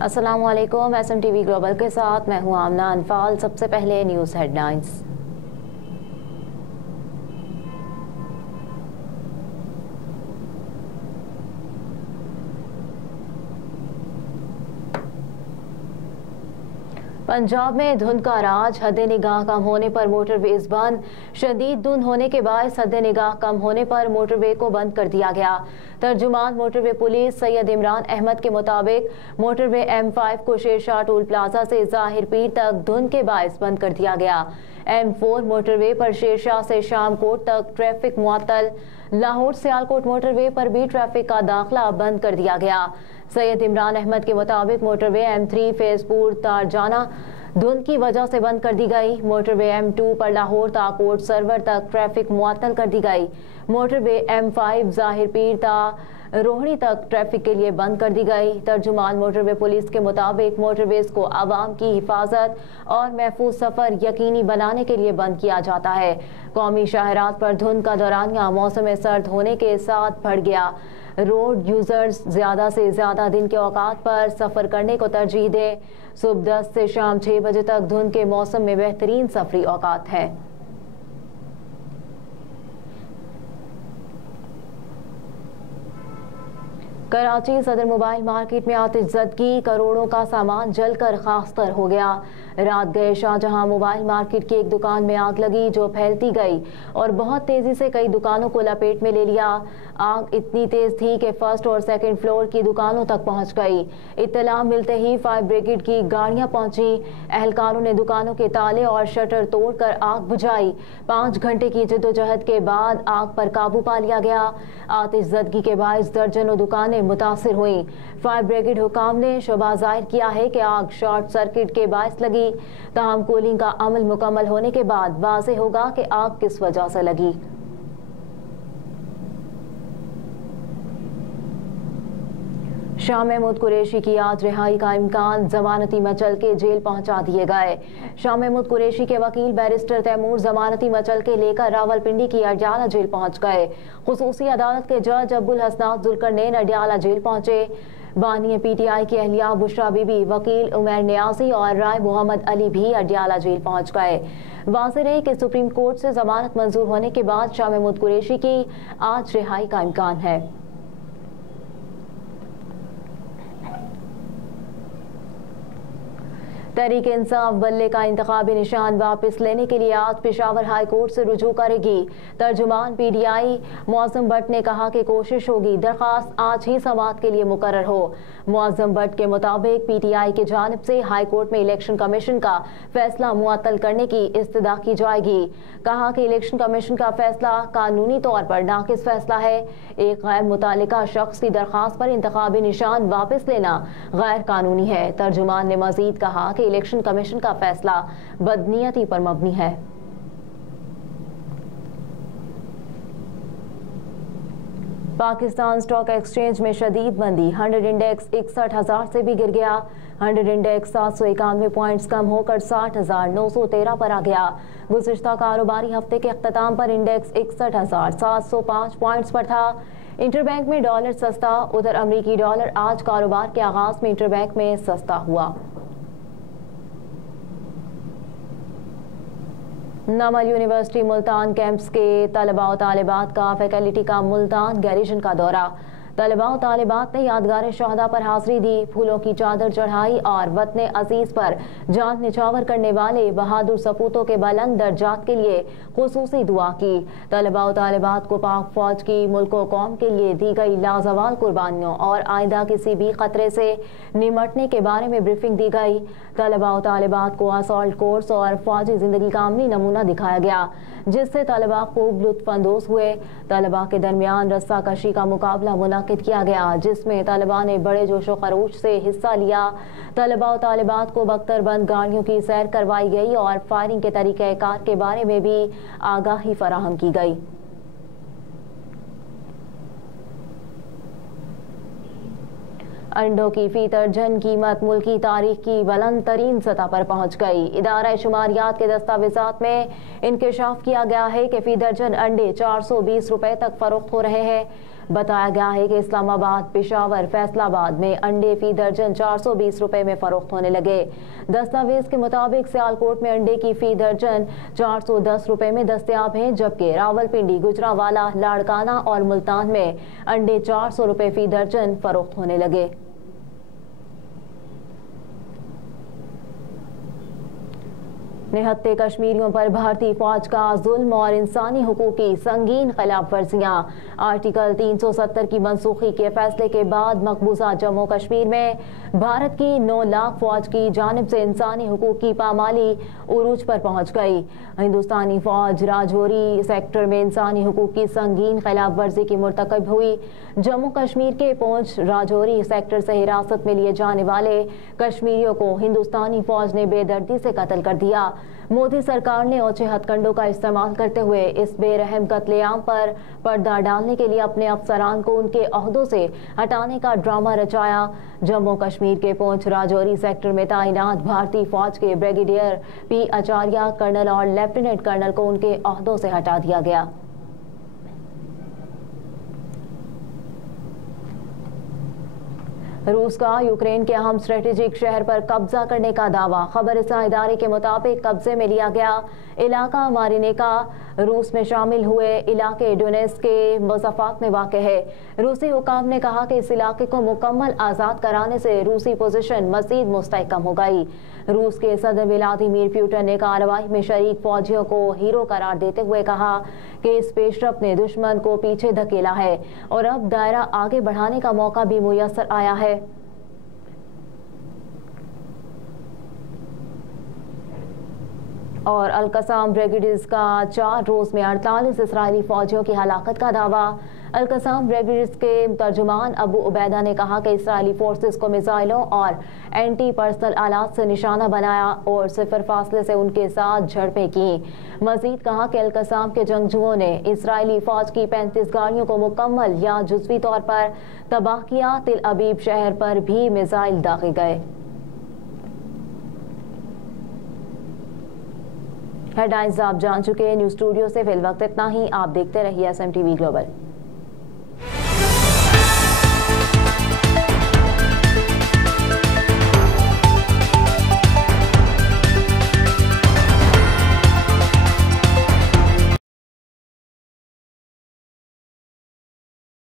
अस्सलाम वालेकुम। SMTV global के साथ मैं हूं आमना अनफाल। सबसे पहले न्यूज़ हेडलाइंस। पंजाब में धुंध का राज, हद निगाह कम होने पर मोटरवेज बंद। शदीद धुंध होने के बाद हद निगाह कम होने पर मोटरवे को बंद कर दिया गया। तर्जुमान मोटरवे पुलिस सैयद इमरान अहमद के मुताबिक मोटरवे M5 को शेरशाह टोल प्लाजा से जाहिर पीर तक धुंध के बायस बंद कर दिया गया। M4 मोटरवे पर शेरशाह से शामकोट तक ट्रैफिक मुअत्तल। लाहौर सियालकोट मोटरवे पर भी ट्रैफिक का दाखिला बंद कर दिया गया। सैयद इमरान अहमद के मुताबिक मोटरवे M3 फैजपुर तारजाना धुंध की वजह से बंद कर दी गई। मोटरवे M2 पर लाहौर ताकोट सर्वर तक ट्रैफिक मुअत्तल कर दी गई। मोटरवे M5 जाहिर पीर ता रोहड़ी तक ट्रैफिक के लिए बंद कर दी गई। तर्जुमान मोटरवे पुलिस के मुताबिक मोटरवेज को आवाम की हिफाजत और महफूज सफर यकीनी बनाने के लिए बंद किया जाता है। कौमी शाहरात पर धुंध का दौरानिया मौसम सर्द होने के साथ बढ़ गया। रोड यूजर्स ज्यादा से ज्यादा दिन के औकात पर सफर करने को तरजीह दें। सुबह 10 से शाम 6 बजे तक धुंध के मौसम में बेहतरीन सफरी औकात है। कराची सदर मोबाइल मार्केट में आतिशज़दगी, करोड़ों का सामान जलकर खाकतर हो गया। रात गए शाहजहां मोबाइल मार्केट की एक दुकान में आग लगी जो फैलती गई और बहुत तेजी से कई दुकानों को लपेट में ले लिया। आग इतनी तेज थी कि फर्स्ट और सेकंड फ्लोर की दुकानों तक पहुंच गई। इत्तला मिलते ही फायर ब्रिगेड की गाड़ियां पहुंची। एहलकारों ने दुकानों के ताले और शटर तोड़कर आग बुझाई। 5 घंटे की जद्दोजहद के बाद आग पर काबू पा लिया गया। आतिशज़दगी के बायस दर्जनों दुकानें मुतासिर हुई। फायर ब्रिगेड हुकाम ने शुबा जाहिर किया है कि आग शॉर्ट सर्किट के बायस लगी। ताहम कूलिंग का अमल मुकम्मल होने के बाद वाज़ेह होगा कि आग किस वजह से लगी। शाह महमूद कुरैशी की आज रिहाई का इम्कान, जमानती मचल के जेल पहुंचा दिए गए। शाह महमूद कुरैशी के वकील बैरिस्टर तैमूर जमानती मचल के लेकर रावलपिंडी की अडियाला जेल पहुंच गए। खुसूसी अदालत के जज अब्दुल हसनात जुल्करनैन अडियाला जेल पहुंचे। बानी PTI की अहलिया बुशरा बीबी, वकील उमर नियाजी और राय मोहम्मद अली भी अडियाला जेल पहुंच गए। वाज़ेह रहे कि सुप्रीम कोर्ट से जमानत मंजूर होने के बाद शाह महमूद कुरैशी की आज रिहाई का इम्कान है। तहरीक इंसाफ बल्ले का इंतखाबी निशान वापस लेने के लिए आज पेशावर हाई कोर्ट से रुजू करेगी। तर्जुमान PTI मुअज़्ज़म भट्ट ने कहा कि कोशिश होगी दरख्वास्त आज ही समाअत के लिए मुकर्रर हो। मुअज़्ज़म भट्ट के मुताबिक PTI की जानिब से हाई कोर्ट में इलेक्शन कमीशन का फैसला मुअत्तल करने की इस्तदा की जाएगी। कहा कि इलेक्शन कमीशन का फैसला कानूनी तौर पर नाकिस फैसला है। एक गैर मुतालिका शख्स की दरख्वास्त पर इंतखाबी निशान वापस लेना गैर कानूनी है। तर्जुमान ने मजीद कहा कि इलेक्शन कमीशन का फैसला बदनीयती पर मबनी है। पाकिस्तान स्टॉक एक्सचेंज में शदीद मंदी, 100 इंडेक्स 61,000 से भी गिर गया। 100 इंडेक्स 791 पॉइंट्स कम होकर 60,913 पर आ गया। गुज़िश्ता कारोबारी हफ्ते के अख्ताम पर इंडेक्स 61,705 पॉइंट्स पर था। इंटरबैंक में डॉलर सस्ता, उधर अमरीकी डॉलर आज कारोबार के आगाज में इंटरबैंक में सस्ता हुआ। नमल यूनिवर्सिटी मुल्तान कैंप्स के तलबा और तालिबात का फैकल्टी का मुल्तान गैरिजन का दौरा। तलबा और तालिबात ने यादगार शहदा पर हाजिरी दी, फूलों की चादर चढ़ाई और वतन अजीज पर जान निछावर करने वाले बहादुर सपूतों के बुलंद दर्जात के लिए खुसूसी दुआ की। तलबा और तालिबात को पाक फौज की मुल्क व कौम के लिए दी गई लाजवाल कुर्बानियों और आइंदा किसी भी खतरे से निमटने के बारे में ब्रीफिंग दी गई। तलबा और तालिबात को असॉल्ट कोर्स और फौजी जिंदगी का अमली नमूना दिखाया गया, जिससे तलबा खूब लुत्फानंदोज हुए। तलबा के दरमियान रस्सा कशी का मुकाबला मुनाकिद किया गया, जिसमें तलबा ने बड़े जोशो खरोश से हिस्सा लिया। तलबा और तालिबात को बख्तरबंद गाड़ियों की सैर करवाई गई और फायरिंग के तरीक़ेकार के बारे में भी आगाही फराहम की गई। अंडों की फी दर्जन कीमत मुल्की तारीख की बुलंद तरीन सतह पर पहुंच गई। इदारा शुमारियात के दस्तावेजात में इंकशाफ किया गया है कि फी दर्जन अंडे 420 रुपए तक फरोख्त हो रहे हैं। बताया गया है कि इस्लामाबाद, पेशावर, फैसलाबाद में अंडे फी दर्जन 420 रुपए में फरोख्त होने लगे। दस्तावेज के मुताबिक सियालकोट में अंडे की फी दर्जन 410 रुपए में दस्तयाब है, जबकि रावलपिंडी, गुजरांवाला, लाड़काना और मुल्तान में अंडे 400 रुपए फी दर्जन फरोख्त होने लगे। निहत्ते कश्मीरियों पर भारतीय फौज का जुल्म और इंसानी हुकूक की संगीन खिलाफ वर्जियां। आर्टिकल 370 की मनसूखी के फैसले के बाद मकबूजा जम्मू कश्मीर में भारत की 9 लाख फौज की जानिब से इंसानी हुकूक की पामाली उरूज पर पहुंच गई। हिंदुस्तानी फौज राजौरी सेक्टर में इंसानी हुकूक की संगीन खिलाफ वर्जी की मुर्तकब हुई। जम्मू कश्मीर के पूंछ राजौरी सेक्टर से हिरासत में लिए जाने वाले कश्मीरियों को हिंदुस्तानी फौज ने बेदर्दी से कत्ल कर दिया। मोदी सरकार ने ओछे हथकंडों का इस्तेमाल करते हुए इस बेरहम कत्लेआम पर पर्दा डालने के लिए अपने अफसरान को उनके ओहदों से हटाने का ड्रामा रचाया। जम्मू कश्मीर के पूंछ राजौरी सेक्टर में तैनात भारतीय फौज के ब्रिगेडियर पी आचार्य, कर्नल और लेफ्टिनेंट कर्नल को उनके ओहदों से हटा दिया गया। रूस का यूक्रेन के अहम स्ट्रेटेजिक शहर पर कब्जा करने का दावा। खबरसां इदारे के मुताबिक कब्जे में लिया गया इलाका मारिनेका रूस में शामिल हुए इलाके डोनेट्स्क के मुज़फ़्फ़ात में वाक़ है। रूसी हुकाम ने कहा कि इस इलाके को मुकम्मल आज़ाद कराने से रूसी पोजीशन मज़ीद मुस्तहकम हो गई। रूस के सदर व्लादिमीर पुतिन ने कार्रवाई में शरीक फौजियों को हीरो करार देते हुए कहा कि इस पेशरफ ने दुश्मन को पीछे धकेला है और अब दायरा आगे बढ़ाने का मौका भी मुयस्सर आया है। और अल-कसाम ब्रिगेड्स का 4 रोज में 48 इस्राएली फौजियों की हलाकत का दावा। अल-कसाम ब्रिगेड्स के तर्जुमान अबू उबैदा ने कहा कि इस्राएली फोर्सेस को मिसाइलों और एंटी पर्सनल आलात से निशाना बनाया और सिफर फासले से उनके साथ झड़पें की। मजीद कहा कि अल-कसाम के जंगजुओं ने इस्राएली फौज की 35 गाड़ियों को मुकम्मल या जुज़वी तौर पर तबाह किया। तिल अबीब शहर पर भी मिसाइल दागे गए। हेडलाइंस आप जान चुके हैं। न्यूज़ स्टूडियो से फिल वक्त इतना ही। आप देखते रहिए SMTV ग्लोबल।